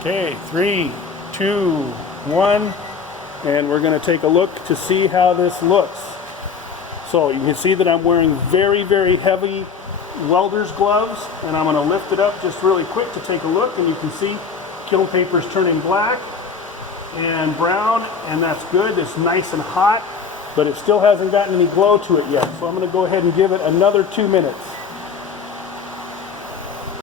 Okay, 3, 2, 1, and we're going to take a look to see how this looks. So you can see that I'm wearing very, very heavy welder's gloves, and I'm going to lift it up just really quick to take a look, and you can see kiln paper is turning black and brown, and that's good. It's nice and hot, but it still hasn't gotten any glow to it yet. So I'm going to go ahead and give it another 2 minutes.